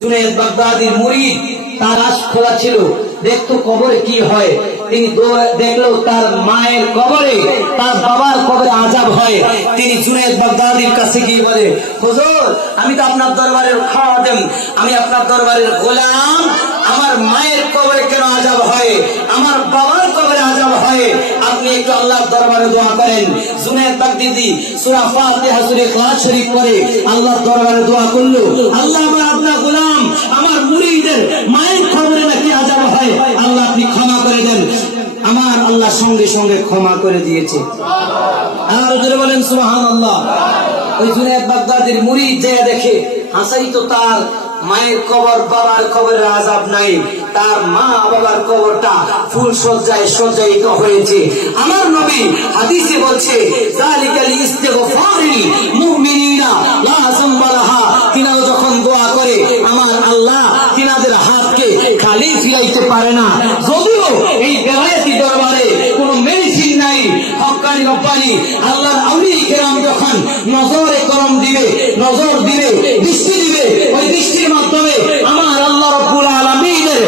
जुनैद বাগদাদির মুরিদ তার আশ খোলা ছিল, দেখতো কবরে কি হয়। তিনি দেখলো তার মায়ের কবরে, তার বাবার কবরে আযাব হয়। তিনি জুনাইদ বাগদাদির কাছে গিয়ে বলে, হুজুর আমি তো আপনার দরবারের খাদেম, আমি আপনার দরবারের গোলাম, আমার মায়ের কবরে কেন আযাব হয়, আমার বাবার কবরে আযাব হয়, আপনি একটু আল্লাহর দরবারে দোয়া করেন। জুনাইদ বাগদাদি সূরা ফাতিহা সূরা ইখলাস শরীফ পড়ে আল্লাহর দরবারে দোয়া করলো, আল্লাহ আমার আপনার গোলাম, আমার মুরিদের মায়ের কবরে নাকি আযাব হয়, আল্লাহ আপনি ক্ষমা করে দেন। আমার আল্লাহ সঙ্গে সঙ্গে ক্ষমা করে দিয়েছে। আর জোরে বলেন সুবহানাল্লাহ। ওই জুনাইদ বাগদাদির মুরিদ যে দেখে হাসাই তো তার মায়ের কবর, বাবার কবরের আযাব নাই, তার মা বাবার কবরটা ফুল সজ্জায় সজ্জায়িত হয়েছে। আমার নবী হাদিসে বলছে যালিকাল ইস্তিগফারিল মুমিনিনা লা যামবা লাহা, তিনারা যখন দোয়া করে আমার আল্লাহ তিনাদের হাতকে খালি ফিরাইতে পারে না। যদিও এই বেলায়েতি দরবারে কোনো মেডিসিন নাই, হক্কানি রব্বানি আল্লাহর আউলিয়া কেরাম যখন নজরে করম দিবে, নজর দিবে, দৃষ্টি দিবে, ওই দৃষ্টির মাধ্যমে আমার আল্লাহ রাব্বুল আলামিনের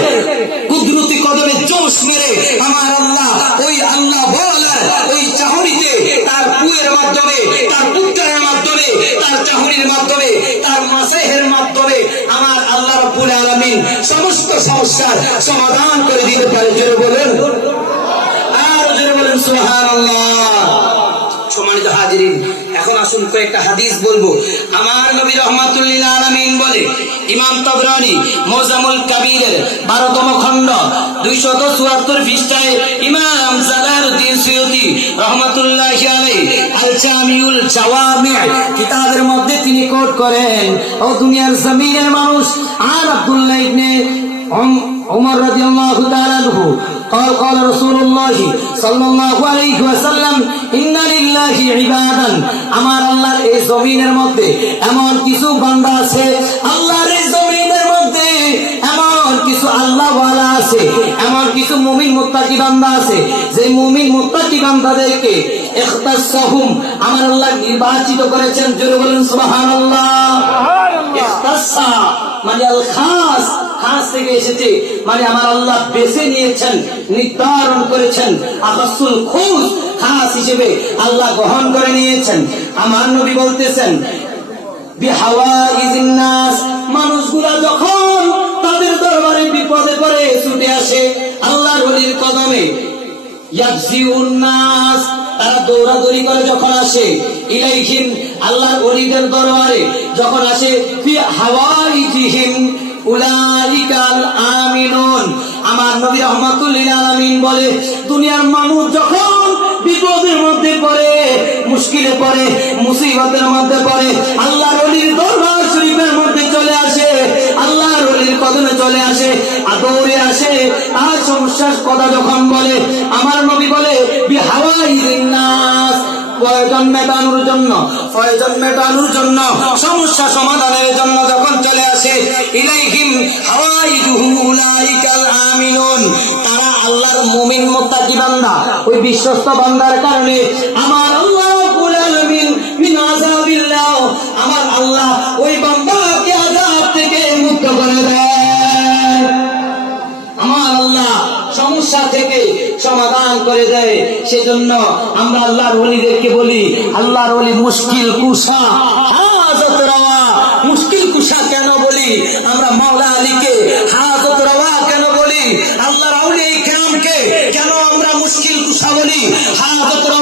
কুদরতি কদমে জোশ মেরে আমার আল্লাহ ওই আল্লাহ বলার ওই চাহনিতে তার কুয়ের মাধ্যমে, তার পুত্রের মাধ্যমে, তার চাহনির মাধ্যমে, তার মাসাহের মাধ্যমে আমার আল্লাহ রাব্বুল আলামিন সমস্ত সমস্যার সমাধান করে দিতে পারে। জোরে বলেন, আর জোরে বলেন সুবহানাল্লাহ। সম্মানিত হাজিরিন, এখন আসুন কয়েকটা হাদিস বলবো। আমার নবী রাহমাতুল লিল আলামিন বলে, ইমাম তাবরানী মুজামুল কাবীরের 12তম খণ্ড 274 পৃষ্ঠায় ইমাম জালালউদ্দিন সুয়ুতী রাহমাতুল্লাহি আলাইহি আল জামিউল জাওয়ামি কিতাবের মধ্যে তিনি কোট করেন, ও দুনিয়ার জমিনের মানুষ, আর আব্দুল্লাহ ইবনে উমর রাদিয়াল্লাহু তাআলা আনহু قال رسول الله صلى الله عليه وسلم ان لله عبادا, আমার আল্লাহর এই জমিনের মধ্যে এমন কিছু বান্দা আছে, আল্লাহর এই জমিনের মধ্যে এমন কিছু আল্লাহ ওয়ালা আছে, এমন কিছু মুমিন মুত্তাকি বান্দা আছে, যে মুমিন মুত্তাকি বান্দাদেরকে ইখতাসহুম আমার আল্লাহ নির্বাচিত করেছেন। জোরে বলেন সুবহানাল্লাহ। ইখতাসা মানে আল খাস, খাস থেকে এসেছে মানে আমার আল্লাহ বেছে নিয়েছেন, নির্ধারণ করেছেন। আখাসুল খুস, খাস হিসেবে আল্লাহ গ্রহণ করে নিয়েছেন। আমার নবী বলতেছেন বিহাওয়াইজিন নাস, মানুষগুলা যখন তাদের দরবারে বিপদে পড়ে ছুটে আসে আল্লাহর ওলির কদমে, ইয়াবজিউন নাস, তারা দৌড়াদৌড়ি করে যখন আসে ইলাইহিম আল্লাহর ওলিদের দরবারে যখন আসে, ফি হাওয়াইজিহিম উলাইকাল আমিনুন, আমার নবী রাহমাতুল লিল আলামিন বলে, দুনিয়ার মানুষ যখন বিপদের মধ্যে পড়ে, মুশকিলে পড়ে, মুসিবতের মধ্যে পড়ে, আল্লাহর ওলির দরবার শরীফের মধ্যে চলে আসে, আল্লাহর ওলির কদমে চলে আসে, দৌড়ে আসে, আর সমস্যার কথা যখন বলে আমার নবী বলে বিহাওয়াইজিন নাস, প্রয়োজন মেটানোর জন্য, প্রয়োজন মেটানোর জন্য, সমস্যা সমাধানের জন্য যখন চলে আসে, ইলাইহিম হাওয়াইজুহু উলাইকাল আমিনুন, তারা আল্লাহর মুমিন মুত্তাকি বান্দা, ওই বিশ্বস্ত বান্দার কারণে আমার আল্লাহ রাব্বুল আলামিন মিন আযাবিল্লাহ, আমার আল্লাহ ওই বান্দাকে আযাব থেকে মুক্ত করে দেয়, আমার আল্লাহ সমস্যা থেকে সমাধান করে দেয়। সেজন্য আমরা আল্লাহর ওলিদেরকে বলি আল্লাহর ওলি মুশকিল কুশা, হাজত রওয়া। মুশকিল কুশা কেন বলি? আমরা মাওলা আলীকে হাজত রওয়া কেন বলি? আল্লাহর আউলিয়া কেরামকে কেন আমরা মুশকিল কুশা বলি, হাজত রওয়া